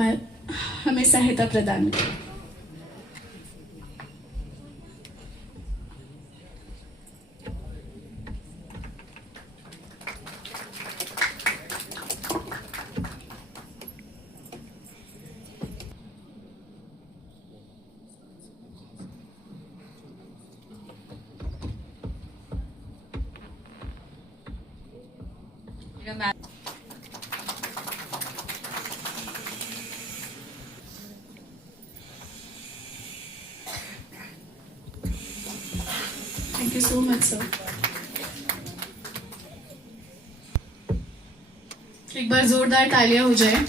हमें सहायता प्रदान करें। Thank you so much, sir. एक बार जोरदार तालियां हो जाए।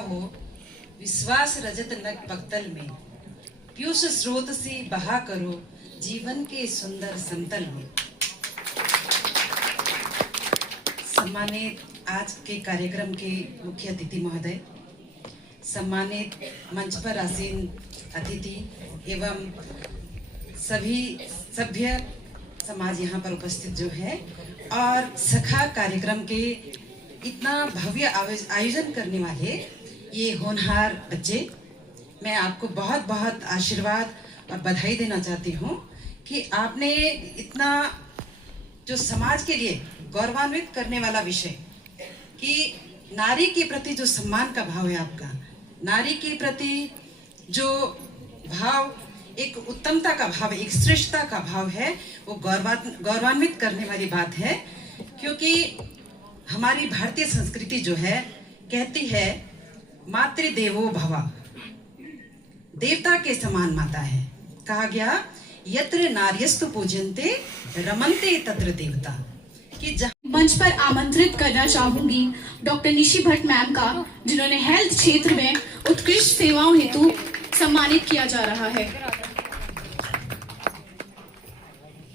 हो विश्वास रजत नग पक्तल में, पीयूष स्रोत से बहा करो जीवन के सुंदर संतल में। सम्मानित आज के कार्यक्रम के मुख्य अतिथि महोदय, सम्मानित मंच पर आसीन अतिथि एवं सभी सभ्य समाज यहाँ पर उपस्थित जो है, और सखा कार्यक्रम के इतना भव्य आयोजन करने वाले ये होनहार बच्चे, मैं आपको बहुत बहुत आशीर्वाद और बधाई देना चाहती हूँ कि आपने इतना जो समाज के लिए गौरवान्वित करने वाला विषय कि नारी के प्रति जो सम्मान का भाव है आपका, नारी के प्रति जो भाव, एक उत्तमता का भाव, एक श्रेष्ठता का भाव है, वो गौरवान्वित करने वाली बात है। क्योंकि हमारी भारतीय संस्कृति जो है कहती है मातृदेवो भव, देवता के समान माता है। कहा गया यत्र नार्यस्तु पूजन्ते रमन्ते तत्र देवता। कि मंच पर आमंत्रित करना चाहूंगी डॉक्टर निशी भट्ट मैम का, जिन्होंने हेल्थ क्षेत्र में उत्कृष्ट सेवाओं हेतु सम्मानित किया जा रहा है।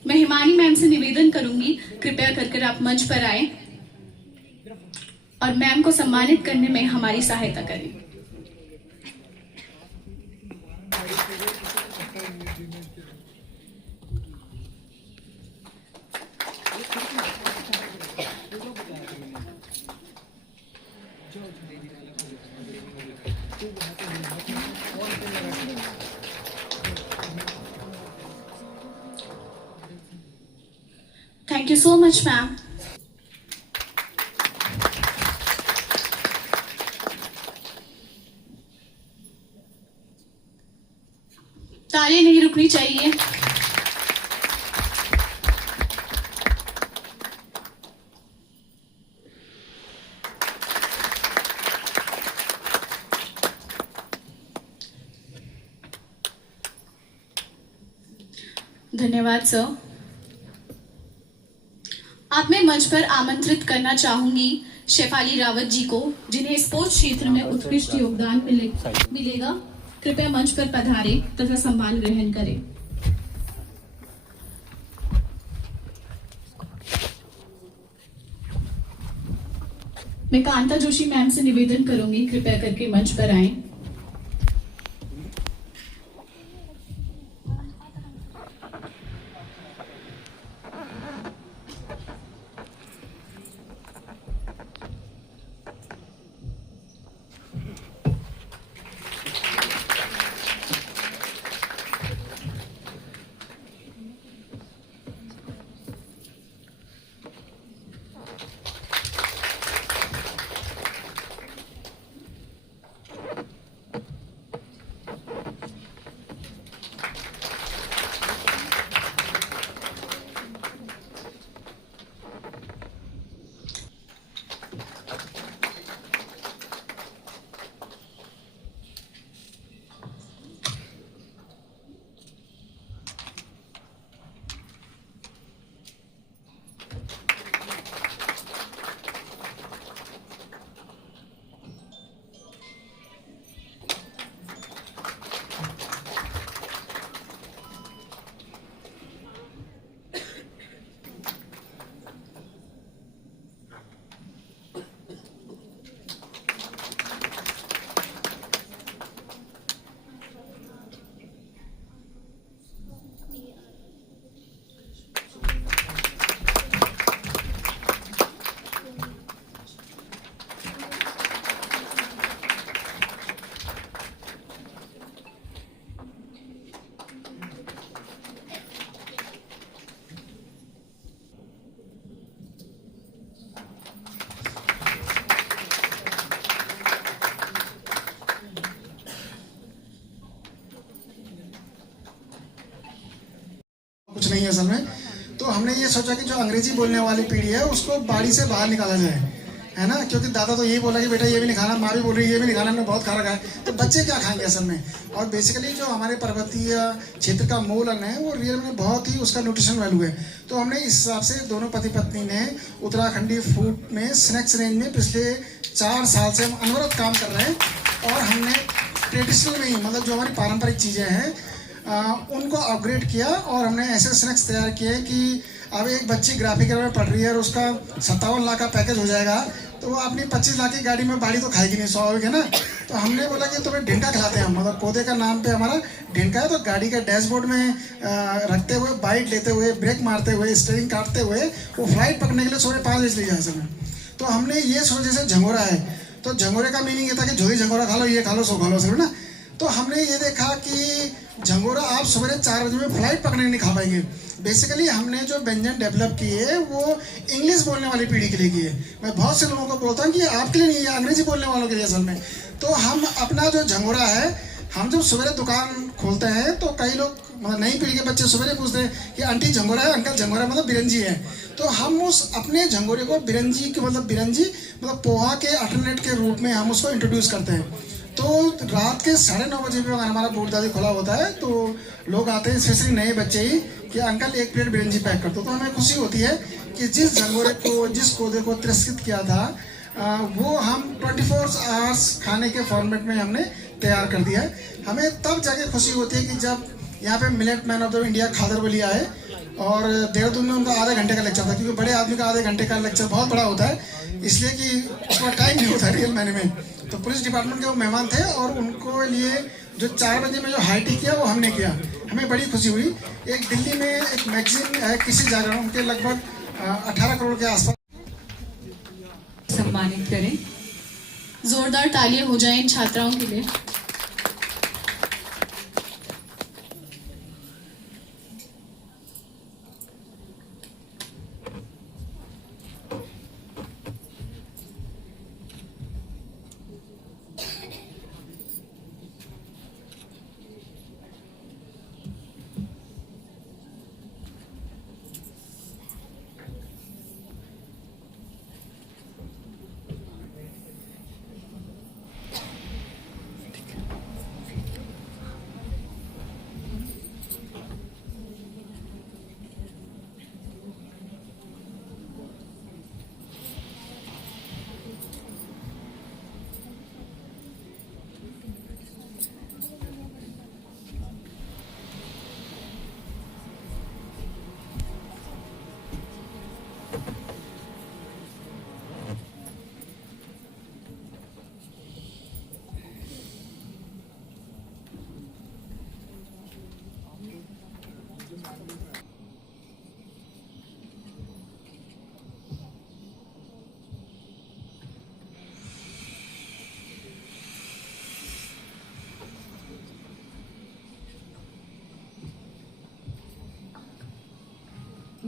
मैं हिमानी मैम से निवेदन करूंगी कृपया कर आप मंच पर आए और मैम को सम्मानित करने में हमारी सहायता करें। Thank you so much, ma'am. तालियां नहीं रुकनी चाहिए। धन्यवाद सर। अब मैं मंच पर आमंत्रित करना चाहूंगी शेफाली रावत जी को, जिन्हें स्पोर्ट्स क्षेत्र में उत्कृष्ट योगदान मिलेगा। कृपया मंच पर पधारे तथा सम्मान ग्रहण करें। मैं कांता जोशी मैम से निवेदन करूंगी कृपया करके मंच पर आएं। नहीं है असल में। तो हमने ये सोचा कि जो अंग्रेजी बोलने वाली पीढ़ी है उसको बाड़ी से बाहर निकाला जाए, है ना, क्योंकि दादा तो यही बोला कि बेटा ये भी नहीं खाना, माँ भी बोल रही है ये भी नहीं खाना, हमने बहुत खा रखा है, तो बच्चे क्या खाएंगे असल में। और बेसिकली जो हमारे पर्वतीय क्षेत्र का मूल अन्न है वो रियल में बहुत ही उसका न्यूट्रिशन वैल्यू है। तो हमने इस हिसाब से दोनों पति पत्नी ने उत्तराखंडी फूड में स्नैक्स रेंज में पिछले 4 साल से हम अनवरत काम कर रहे हैं। और हमने ट्रेडिशनल में ही, मतलब जो हमारी पारंपरिक चीज़ें हैं उनको अपग्रेड किया और हमने ऐसे स्नैक्स तैयार किए कि अब एक बच्ची ग्राफिकल में पढ़ रही है और उसका 57 लाख का पैकेज हो जाएगा, तो वो अपनी 25 लाख की गाड़ी में बाड़ी तो खाएगी नहीं, स्वाभाविक है ना। तो हमने बोला कि तुम्हें ढिंका खिलाते हैं हम, मतलब पौधे का नाम पे हमारा ढिंका है। तो गाड़ी के डैशबोर्ड में रखते हुए, बाइट लेते हुए, ब्रेक मारते हुए, स्टीयरिंग काटते हुए वो फ्लाइट पकड़ने के लिए 5:30 बजे ले जाए असल में। तो हमने ये सोचा जैसे झंगोरा है, तो झंगोरे का मीनिंग ये था कि झोली झंगोरा खा लो, ये खा लो, सो खा लो, समझ ना। तो हमने ये देखा कि झंगोरा आप सवेरे 4 बजे में फ्लाइट पकड़ने नहीं खा पाएंगे। बेसिकली हमने जो व्यंजन डेवलप किए वो इंग्लिश बोलने वाली पीढ़ी के लिए किए। मैं बहुत से लोगों को बोलता हूँ कि ये आपके लिए नहीं है, अंग्रेजी बोलने वालों के लिए असल में। तो हम अपना जो झंगोरा है, हम जब सवेरे दुकान खोलते हैं तो कई लोग, मतलब नई पीढ़ी के बच्चे सवेरे पूछते हैं कि आंटी झंगोरा है, अंकल झंगोरा मतलब बिरंजी है। तो हम उस अपने झंगोरे को बिरंजी के मतलब पोहा के अल्टरनेट के रूप में हम उसको इंट्रोड्यूस करते हैं। तो रात के 9:30 बजे भी अगर हमारा बूट दादी खुला होता है तो लोग आते हैं, स्पेशली नए बच्चे ही, कि अंकल 1 प्लेट बिरंजी पैक कर दो। तो हमें खुशी होती है कि जिस झंगोरे को, जिस पौधे को तिरस्कृत किया था वो हम 24 आवर्स खाने के फॉर्मेट में हमने तैयार कर दिया है। हमें तब जाके खुशी होती है कि जब यहाँ पे millet man of the India Khadar Vali आए और देहरादून में उनका आधे घंटे का लेक्चर था, क्योंकि बड़े आदमी का आधे घंटे का लेक्चर बहुत बड़ा होता है, इसलिए कि उसका टाइम नहीं होता रियल मैंने में। तो पुलिस डिपार्टमेंट के वो मेहमान थे और उनको लिए जो 4 बजे में जो हाई टी किया वो हमने किया, हमें बड़ी खुशी हुई। एक दिल्ली में एक मैगजीन है किसी जागरण, उनके लगभग 18 करोड़ के आसपास सम्मानित करें। जोरदार तालियां हो जाएं इन छात्राओं के लिए।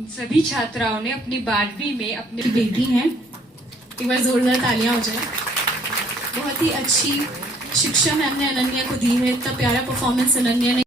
सभी छात्राओं ने अपनी 12वीं में अपने की बेटी हैं, एक बार जोरदार तालियां हो जाए। बहुत ही अच्छी शिक्षा मैम ने अनन्या को दी है, इतना प्यारा परफॉर्मेंस अनन्या ने